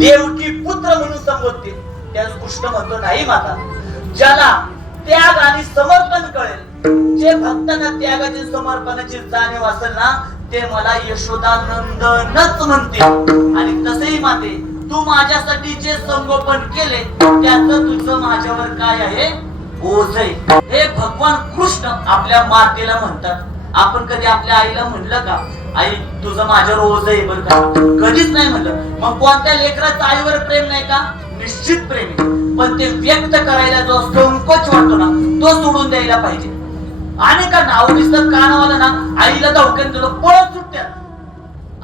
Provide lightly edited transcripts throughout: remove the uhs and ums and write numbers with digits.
देवकी पुत्र म्हणून संबोधते त्याच कृष्ण म्हणतो नाही माता, ज्याला त्याग आणि समर्पण कळेल, जे भक्तांना त्यागाची समर्पणाची जाणीव असेल ना, ते मला यशोदानंदनच म्हणते. आणि तसेही माते, तू माझ्यासाठी जे संगोपन केले त्याचं तुझं माझ्यावर काय आहे ओझ आहे. हे भगवान कृष्ण आपल्या मातेला म्हणतात. आपण कधी आपल्या आईला म्हणलं का आई तुझं माझ्यावर ओझ आहे बरं का? कधीच नाही म्हणलं. मग कोणत्या लेकराचं आईवर प्रेम नाही का? निश्चित प्रेम आहे, पण ते व्यक्त करायला जो संकोच वाटतो ना, तो सोडून द्यायला पाहिजे. आणि का नाव दिसतात कानावाला ना, आईला दवाखान्यात गेलो पळत सुटत्यात,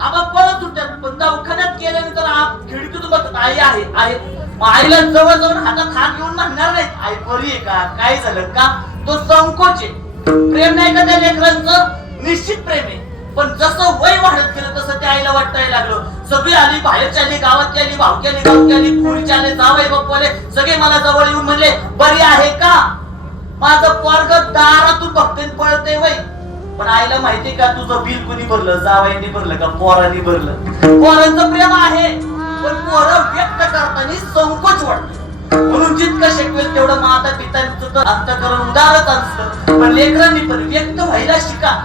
आबा पळत सुटत्यात, पण दवाखान्यात गेल्यानंतर खिडकीतून बघतात आई आहे आहे. मग आईला जवळ जवळ हातात हात घेऊन म्हणणार नाही आई बरी आहे का, काय झालं का? तो संकोच आहे. प्रेम नाही का त्या लेकरांचं? निश्चित प्रेम आहे. पण जसं वय वाढत गेलं तसं त्या आईला वाटायला लागलं, सगळी आली, बाहेरची आली, गावातली आली, भावकी आली, गावकी आली, पुरीची आले, जावई बापले सगळे मला जवळ येऊन म्हणले बरी आहे का? माझं पोरग दारातून बघते पळते वय. पण आईला माहिती का तुझं बिल कोणी भरलं? जावईने भरलं का पोरांनी भरलं? पोरांचं प्रेम आहे, पण पोरं व्यक्त करताना संकोच वाटतं. म्हणून जितकं शिकवेल तेवढं माता पित्यांचं अंतःकरण उदारच असतं. पण लेकरांनी पण व्यक्त व्हायला शिका.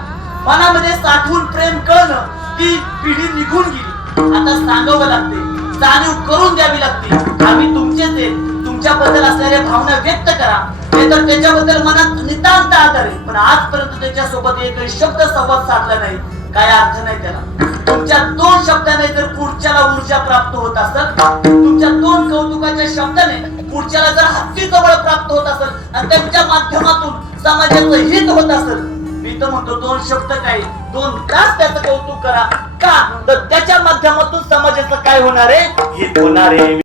मनामध्ये साठवून प्रेम कळणं, ती पिढी निघून गेली. आता सांगावं लागते, जाणीव करून द्यावी लागते. आम्ही तुमचेच आहे, तुमच्याबद्दल असलेल्या भावना व्यक्त करा, नाहीतर त्याच्याबद्दल मनात नितांत आदर आहे, पण आजपर्यंत त्याच्यासोबत एक शब्द संवाद साधला नाही, काय अर्थ नाही त्याला. तुमच्या 2 शब्दाने जर पुढच्याला ऊर्जा प्राप्त होत असेल, तुमच्या 2 कौतुकाच्या शब्दाने पुढच्याला जर हत्तीचं बळ प्राप्त होत असेल आणि त्यांच्या माध्यमातून समाजाचं हित होत असेल, मी तर म्हणतो 2 शब्द काय 2 तास त्याचं कौतुक करा का, तर त्याच्या माध्यमातून समाजाचं काय होणार आहे? हित होणार आहे.